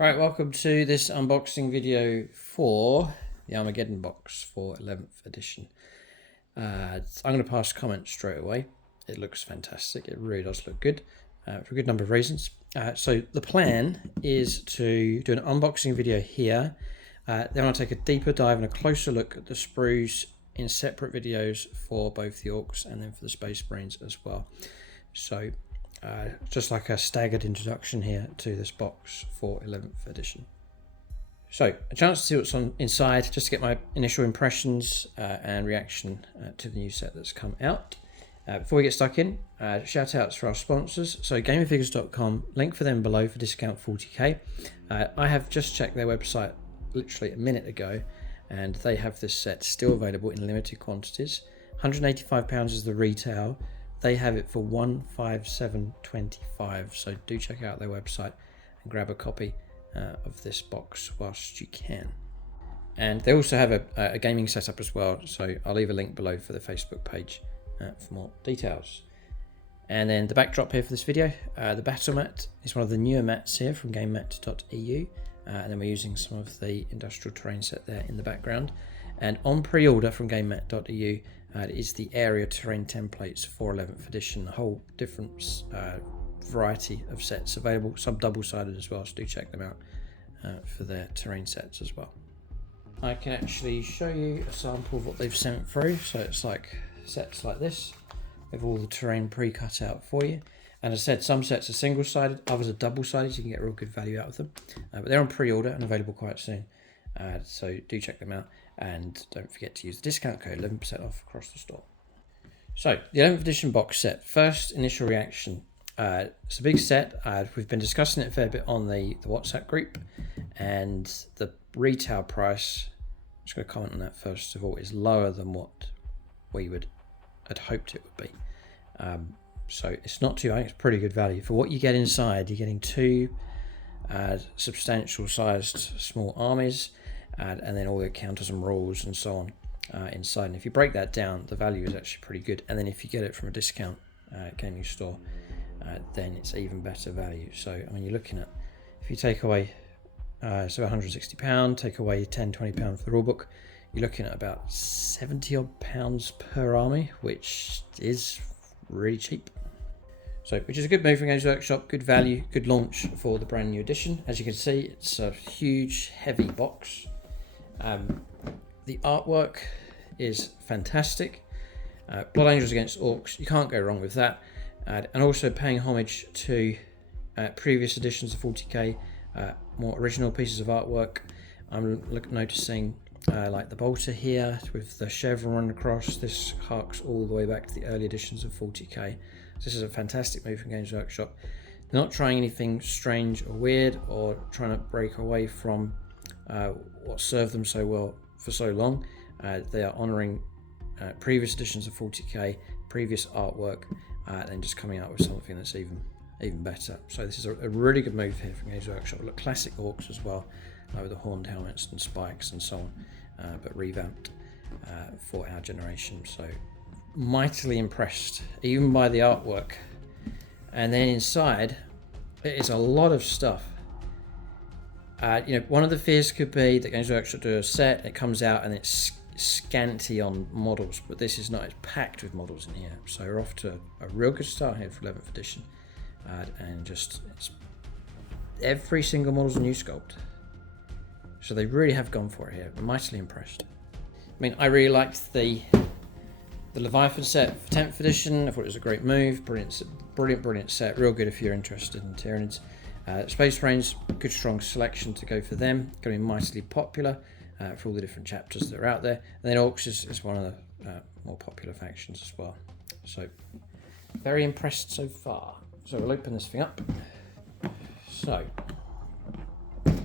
Right, welcome to this unboxing video for the Armageddon box for 11th edition. I'm going to pass comment straight away. It looks fantastic. It really does look good for a good number of reasons. So the plan is to do an unboxing video here. Then I'll take a deeper dive and a closer look at the sprues in separate videos for both the Orcs and then for the Space Marines as well. So just like a staggered introduction here to this box for 11th edition. So a chance to see what's on inside, just to get my initial impressions and reaction to the new set that's come out. Before we get stuck in, shout outs for our sponsors. So gamerfigures.com, link for them below for discount 40k. I have just checked their website literally a minute ago, and they have this set still available in limited quantities. £185 is the retail. They have it for $157.25, so do check out their website and grab a copy of this box whilst you can. And they also have a gaming setup as well, so I'll leave a link below for the Facebook page for more details. And then the backdrop here for this video, the battle mat is one of the newer mats here from gamemat.eu, and then we're using some of the industrial terrain set there in the background. And on pre-order from gamemat.eu is the area terrain templates for 11th edition, a whole different variety of sets available, some double-sided as well, so do check them out for their terrain sets as well. I can actually show you a sample of what they've sent through. So it's like sets like this with all the terrain pre-cut out for you. And as I said, some sets are single-sided, others are double-sided, so you can get real good value out of them. But they're on pre-order and available quite soon. So do check them out, and don't forget to use the discount code 11% off across the store. So the 11th edition box set, first initial reaction. It's a big set. We've been discussing it a fair bit on the WhatsApp group, and the retail price, I'm just going to comment on that first of all, is lower than what we had hoped it would be. So it's not too high, it's pretty good value. For what you get inside, you're getting two substantial sized small armies, and then all the counters and rules and so on inside. And if you break that down, the value is actually pretty good. And then if you get it from a discount gaming store, then it's even better value. So I mean, you're looking at, if you take away so £160, take away £10-20 for the rulebook, you're looking at about £70 odd per army, which is really cheap. So, which is a good move from Games Workshop, good value, good launch for the brand new edition. As you can see, it's a huge, heavy box. The artwork is fantastic. Blood Angels against Orcs, you can't go wrong with that. And also paying homage to previous editions of 40k, more original pieces of artwork. I'm noticing like the bolter here with the chevron across. This harks all the way back to the early editions of 40k. So this is a fantastic move from Games Workshop. They're not trying anything strange or weird or trying to break away from what served them so well for so long. They are honouring previous editions of 40k, previous artwork, and just coming out with something that's even better. So this is a really good move here from Games Workshop. Look, classic Orcs as well, with the horned helmets and spikes and so on, but revamped for our generation. So mightily impressed, even by the artwork. And then inside, it is a lot of stuff. One of the fears could be that Games Workshop do a set, it comes out and it's scanty on models, but this is not. It's packed with models in here. So we're off to a real good start here for 11th edition. And just every single model's a new sculpt. So they really have gone for it here. I'm mightily impressed. I mean, I really liked the Leviathan set for 10th edition. I thought it was a great move. Brilliant set. Real good if you're interested in Tyranids. Space Marines, good strong selection to go for them. Going to be mightily popular for all the different chapters that are out there. And then Orcs is one of the more popular factions as well. So very impressed so far. So we'll open this thing up. So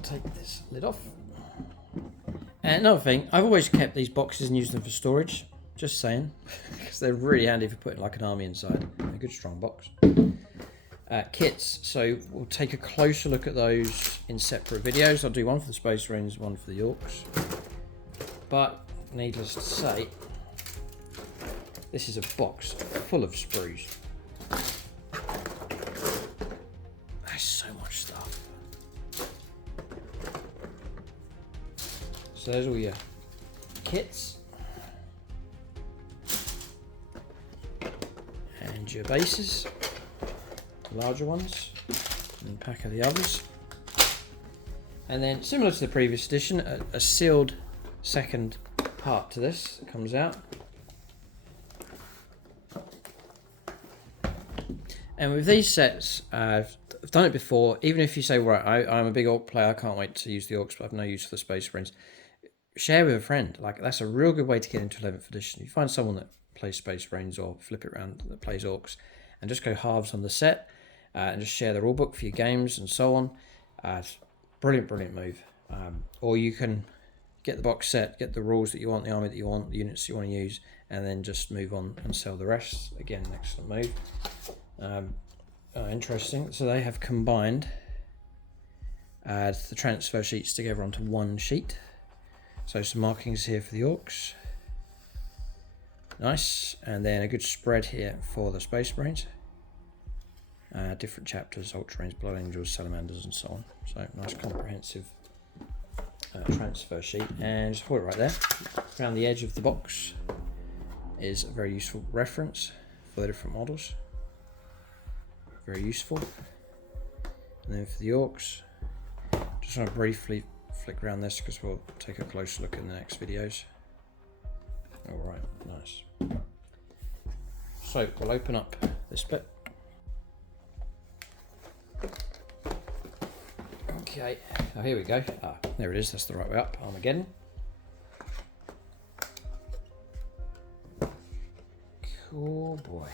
take this lid off. And another thing, I've always kept these boxes and used them for storage. Just saying, because they're really handy for putting like an army inside. A good strong box. Kits, so we'll take a closer look at those in separate videos. I'll do one for the Space Marines, one for the Orcs. But needless to say, this is a box full of sprues. There's so much stuff. So there's all your kits and your bases, the larger ones, and a pack of the others. And then, similar to the previous edition, a sealed second part to this that comes out. And with these sets, I've done it before. Even if you say, right, I'm a big Orc player, I can't wait to use the Orcs, but I've no use for the Space Marines. Share with a friend. Like, that's a real good way to get into 11th edition. You find someone that plays Space Marines or flip it around that plays Orcs, and just go halves on the set, and just share the rulebook for your games and so on. Brilliant, brilliant move. Or you can get the box set, get the rules that you want, the army that you want, the units you want to use, and then just move on and sell the rest. Again, an excellent move. Interesting. So they have combined the transfer sheets together onto one sheet. So some markings here for the Orcs. Nice. And then a good spread here for the Space Marines. Different chapters, Ultramarines, Blood Angels, Salamanders, and so on. So nice comprehensive transfer sheet. And just put it right there. Around the edge of the box is a very useful reference for the different models. Very useful. And then for the Orcs, just want to briefly flick around this because we'll take a closer look in the next videos. Alright, nice. So we'll open up this bit. Okay, oh, here we go. There it is, that's the right way up. Armageddon. Cool boy.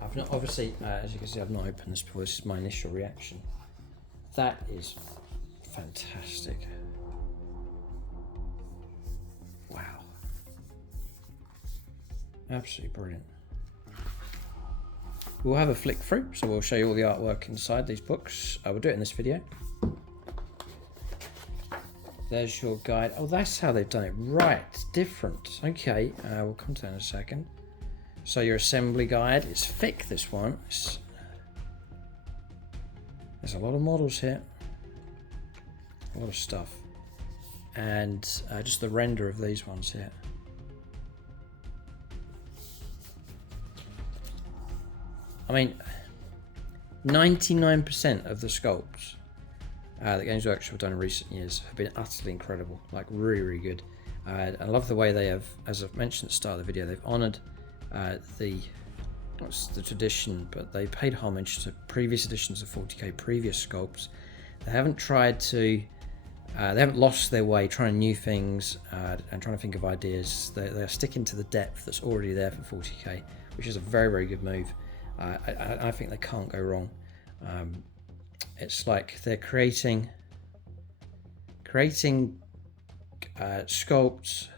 I've not, obviously, as you can see, I've not opened this before. This is my initial reaction. That is fantastic. Wow. Absolutely brilliant. We'll have a flick through, so we'll show you all the artwork inside these books. We'll do it in this video. There's your guide. Oh, that's how they've done it. Right, it's different. Okay, we'll come to that in a second. So your assembly guide, it's thick, this one. There's a lot of models here. A lot of stuff. And just the render of these ones here. I mean, 99% of the sculpts that Games Workshop have done in recent years have been utterly incredible. Like, really, really good. I love the way they have, as I've mentioned at the start of the video, they've honoured what's the tradition, but they paid homage to previous editions of 40k, previous sculpts. They haven't tried to, they haven't lost their way trying new things and trying to think of ideas. They're sticking to the depth that's already there for 40k, which is a very, very good move. I think they can't go wrong. It's like they're creating sculpts,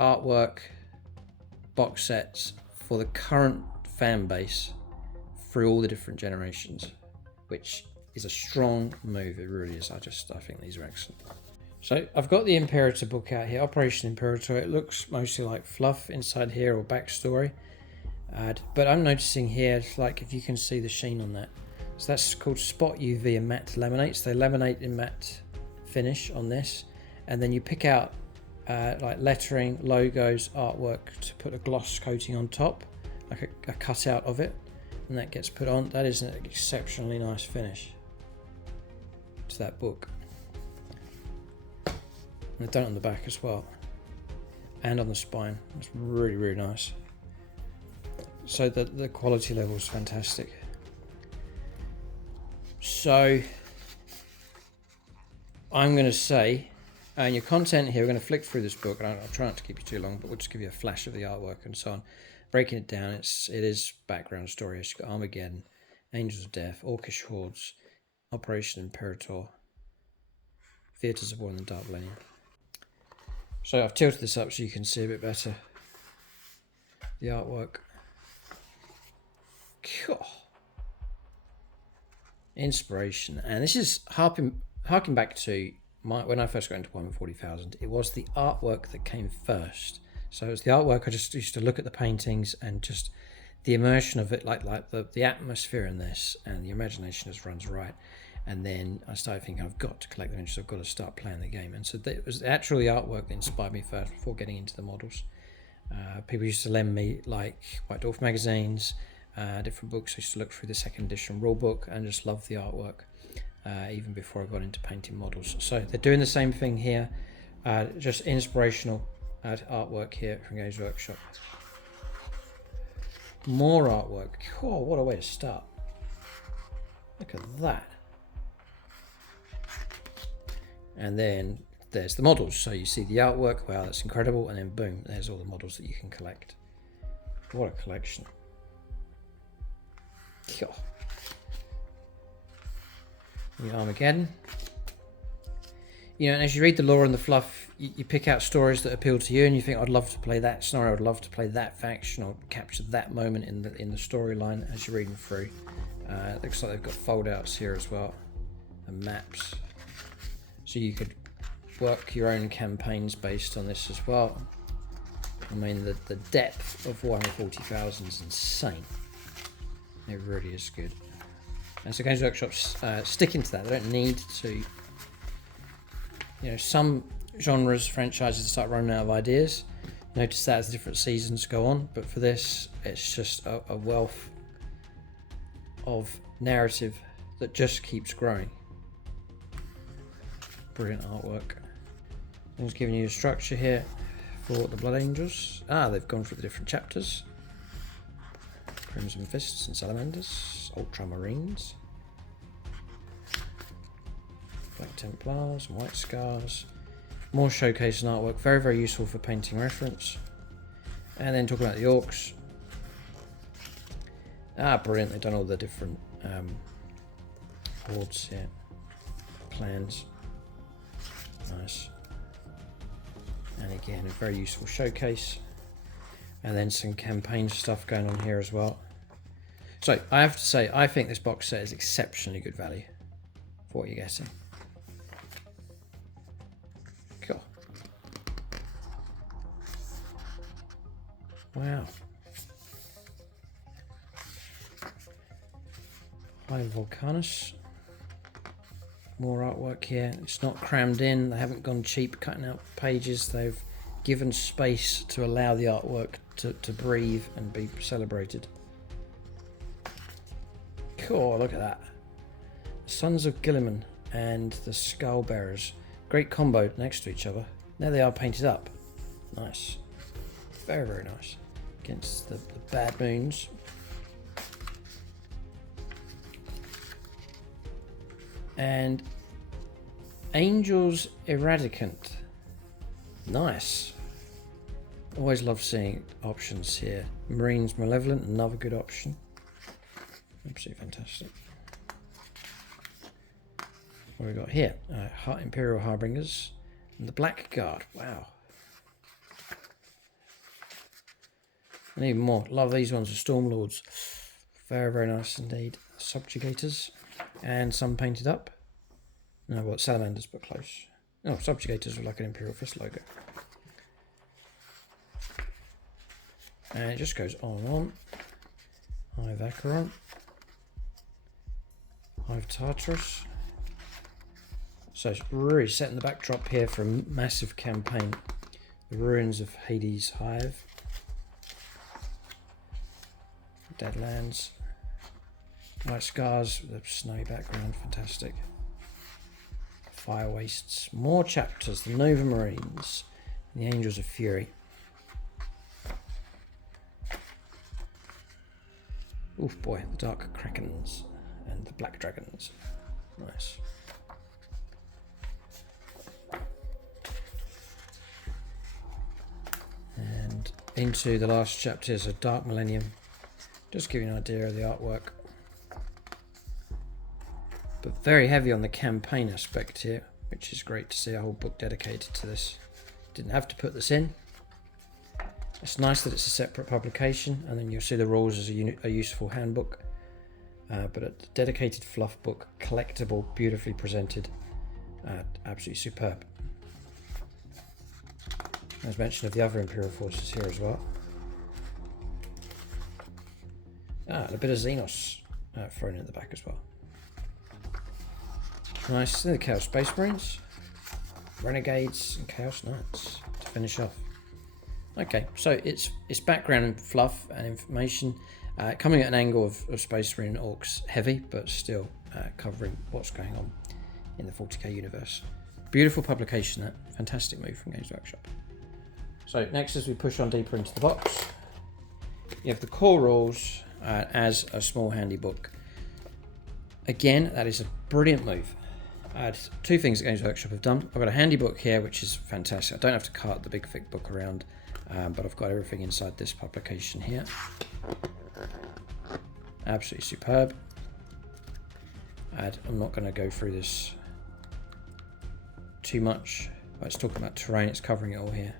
artwork, box sets for the current fan base through all the different generations, which is a strong move. It really is. I think these are excellent. So I've got the Imperator book out here, Operation Imperator. It looks mostly like fluff inside here or backstory, but I'm noticing here, it's like, if you can see the sheen on that. So that's called Spot UV and Matte Laminates. They laminate in matte finish on this, and then you pick out like lettering, logos, artwork to put a gloss coating on top, like a cutout of it, and that gets put on. That is an exceptionally nice finish to that book. And they've done it on the back as well, and on the spine. It's really, really nice. So the quality level is fantastic. So I'm going to say, and your content here, we're going to flick through this book, and I'll try not to keep you too long, but we'll just give you a flash of the artwork and so on. Breaking it down, it is background story. You've got Armageddon, Angels of Death, Orcish Hordes, Operation Imperator, Theatres of War in the Dark Millennium. So I've tilted this up so you can see a bit better the artwork. Cool. Inspiration, and this is harking back to when I first got into Warhammer 40,000. It was the artwork that came first. So it was the artwork. I just used to look at the paintings and just the immersion of it, like the atmosphere in this, and the imagination just runs right. And then I started thinking, I've got to collect them, so I've got to start playing the game. And so it was actually the artwork that inspired me first before getting into the models. People used to lend me like White Dwarf magazines, different books. I used to look through the second edition rulebook and just love the artwork, even before I got into painting models. So they're doing the same thing here, just inspirational artwork here from Games Workshop. More artwork. Oh, what a way to start. Look at that. And then there's the models. So you see the artwork. Wow, that's incredible. And then boom, there's all the models that you can collect. What a collection. The Armageddon. You know, and as you read the lore and the fluff, you pick out stories that appeal to you, and you think, I'd love to play that scenario, I'd love to play that faction, or capture that moment in the storyline as you're reading through. It looks like they've got fold-outs here as well, and maps. So you could work your own campaigns based on this as well. I mean, the depth of Warhammer 40,000 is insane. It really is good. And so Games Workshop's sticking to that. They don't need to... You know, some genres, franchises start running out of ideas. Notice that as different seasons go on. But for this, it's just a wealth of narrative that just keeps growing. Brilliant artwork. I'm just giving you a structure here for the Blood Angels. They've gone through the different chapters. Crimson Fists and Salamanders. Ultramarines. Black Templars and White Scars. More showcase and artwork. Very, very useful for painting reference. And then talking about the Orcs. Brilliant. They've done all the different hordes here. Plans. Nice. And again, a very useful showcase. And then some campaign stuff going on here as well. So I have to say, I think this box set is exceptionally good value for what you're getting. Cool. Wow. High Volcanus. More artwork here. It's not crammed in. They haven't gone cheap cutting out pages. They've given space to allow the artwork to breathe and be celebrated. Cool, look at that. Sons of Gilliman and the Skull Bearers. Great combo next to each other. There they are painted up. Nice. Very, very nice. Against the Bad Moons. And Angels Eradicant. Nice. Always love seeing options here. Marines Malevolent, another good option. Absolutely fantastic. What have we got here? Imperial Harbingers and the Black Guard. Wow. And even more. Love these ones, the Stormlords. Very, very nice indeed. Subjugators. And some painted up. No, what, Salamanders, but close. Oh, Subjugators are like an Imperial Fist logo. And it just goes on and on. Hive Acheron. Hive Tartarus. So it's really setting the backdrop here for a massive campaign. The ruins of Hades Hive. Deadlands. White Scars with a snowy background, fantastic. Fire Wastes. More chapters. The Nova Marines. And the Angels of Fury. Oof boy, the Dark Krakens and the Black Dragons. Nice. And into the last chapters of Dark Millennium. Just give you an idea of the artwork. But very heavy on the campaign aspect here, which is great to see a whole book dedicated to this. Didn't have to put this in. It's nice that it's a separate publication, and then you'll see the rules as a useful handbook. But a dedicated fluff book, collectible, beautifully presented, absolutely superb. As mentioned of the other Imperial forces here as well. And a bit of Xenos thrown in the back as well. Nice. Then the Chaos Space Marines, Renegades, and Chaos Knights to finish off. Okay, so it's background and fluff and information, coming at an angle of Space Marine and Orcs heavy, but still covering what's going on in the 40k universe. Beautiful publication, that fantastic move from Games Workshop. So next, as we push on deeper into the box, you have the core rules as a small handy book. Again, that is a brilliant move. Two things that Games Workshop have done. I've got a handy book here, which is fantastic. I don't have to cart the big thick book around, but I've got everything inside this publication here. Absolutely superb. I'm not going to go through this too much. It's talking about terrain, it's covering it all here.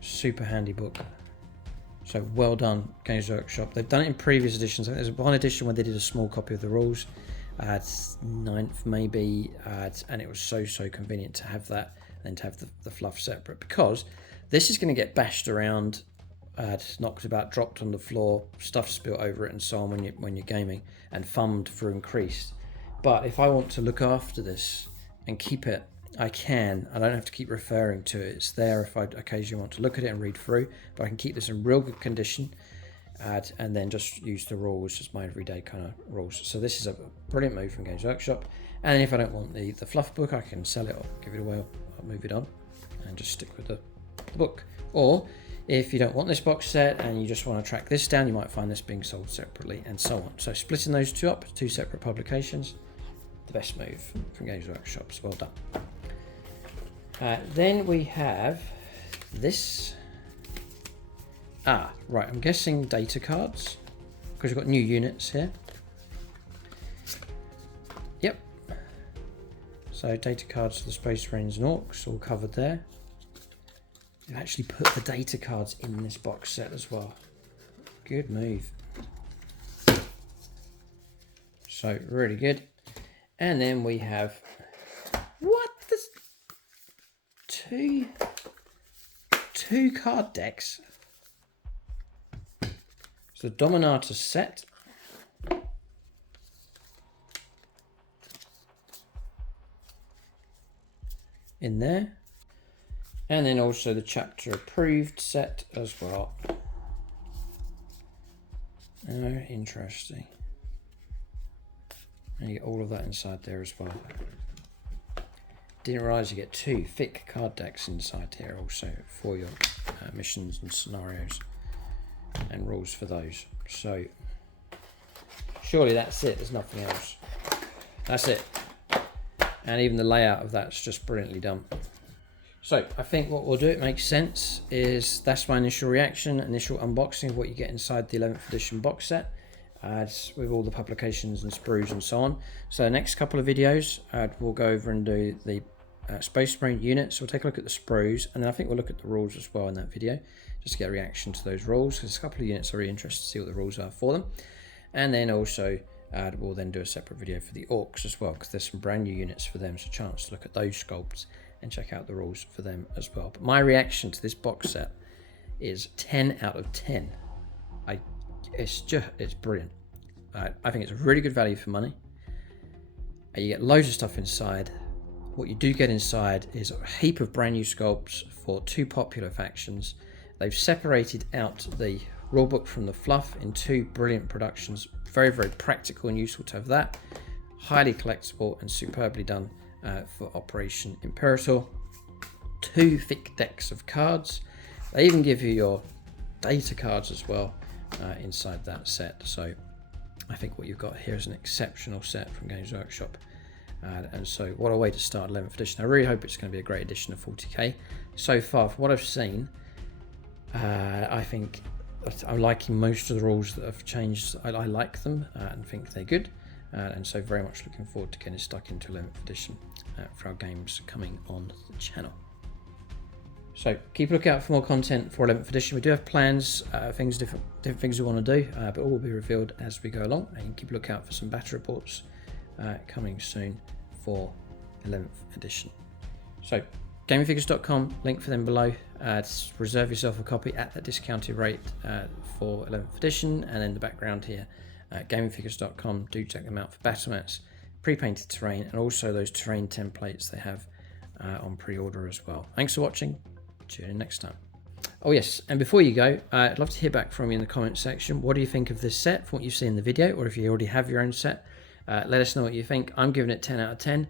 Super handy book. So well done, Games Workshop. They've done it in previous editions. I think there's one edition where they did a small copy of the rules, 9th maybe, and it was so convenient to have that, and then to have the fluff separate, because this is going to get bashed around, knocked about, dropped on the floor, stuff spilt over it, and so on when you're gaming, and thumbed through and creased. But if I want to look after this and keep it, I can. I don't have to keep referring to it. It's there if I occasionally want to look at it and read through, but I can keep this in real good condition, and then just use the rules as my everyday kind of rules. So this is a brilliant move from Games Workshop. And if I don't want the fluff book, I can sell it or give it away, or move it on and just stick with the book. Or if you don't want this box set and you just want to track this down, you might find this being sold separately, and so on. So splitting those two up, two separate publications, the best move from Games Workshop. Well done. Then we have this. Right, I'm guessing data cards, because we've got new units here. Yep. So data cards for the Space Marines and Orcs, all covered there. They've actually put the data cards in this box set as well. Good move. So really good. And then we have, what? There's two card decks. So the Dominator set. In there. And then also the chapter approved set as well. Oh, interesting. And you get all of that inside there as well. Didn't realise you get two thick card decks inside here also for your missions and scenarios and rules for those. So surely that's it, there's nothing else. That's it. And even the layout of that's just brilliantly done. So I think what we'll do, it makes sense, is that's my initial reaction, initial unboxing of what you get inside the 11th edition box set, with all the publications and sprues and so on. So the next couple of videos, we'll go over and do the Space Marine units. So we'll take a look at the sprues, and then I think we'll look at the rules as well in that video, just to get a reaction to those rules, because a couple of units are really interested to see what the rules are for them. And then also we'll then do a separate video for the Orcs as well, because there's some brand new units for them, so a chance to look at those sculpts and check out the rules for them as well. But my reaction to this box set is 10 out of 10. It's brilliant. I think it's a really good value for money. You get loads of stuff inside. What you do get inside is a heap of brand new sculpts for two popular factions. They've separated out the rulebook from the fluff in two brilliant productions. Very practical and useful to have that. Highly collectible and superbly done for Operation Imperator. Two thick decks of cards. They even give you your data cards as well inside that set. So I think what you've got here is an exceptional set from Games Workshop. And so what a way to start 11th edition. I really hope it's going to be a great edition of 40k. So far, from what I've seen, I think I'm liking most of the rules that have changed. I like them and think they're good. And so very much looking forward to getting stuck into 11th edition for our games coming on the channel. So keep a lookout for more content for 11th edition. We do have plans, different things we want to do, but all will be revealed as we go along. And keep a lookout for some battle reports coming soon for 11th edition. So gamingfigures.com, link for them below. Reserve yourself a copy at that discounted rate for 11th edition, and then the background here, gamingfigures.com. Do check them out for battle mats, pre-painted terrain, and also those terrain templates they have on pre-order as well. Thanks for watching. Tune in next time. Oh yes, and before you go, I'd love to hear back from you in the comment section. What do you think of this set from what you've seen in the video, or if you already have your own set, let us know what you think. I'm giving it 10 out of 10.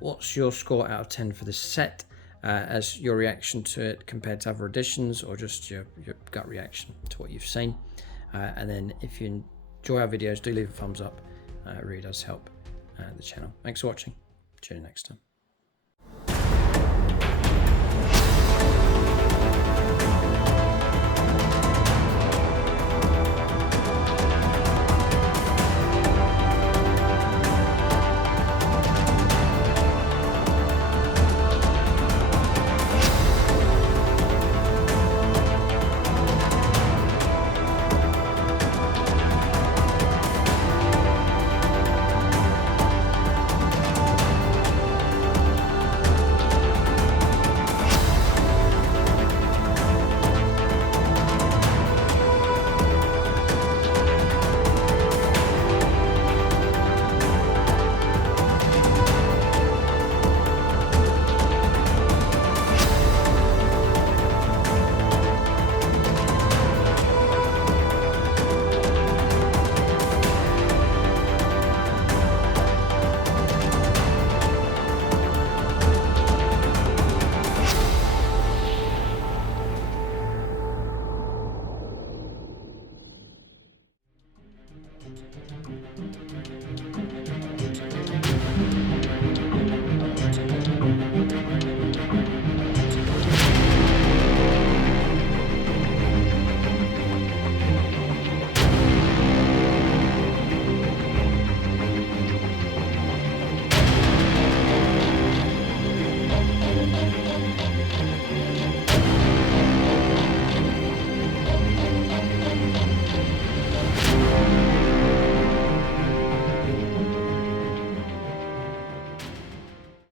What's your score out of 10 for this set, as your reaction to it compared to other editions, or just your gut reaction to what you've seen? And then if you enjoy our videos, do leave a thumbs up. It really does help the channel. Thanks for watching. Tune in next time.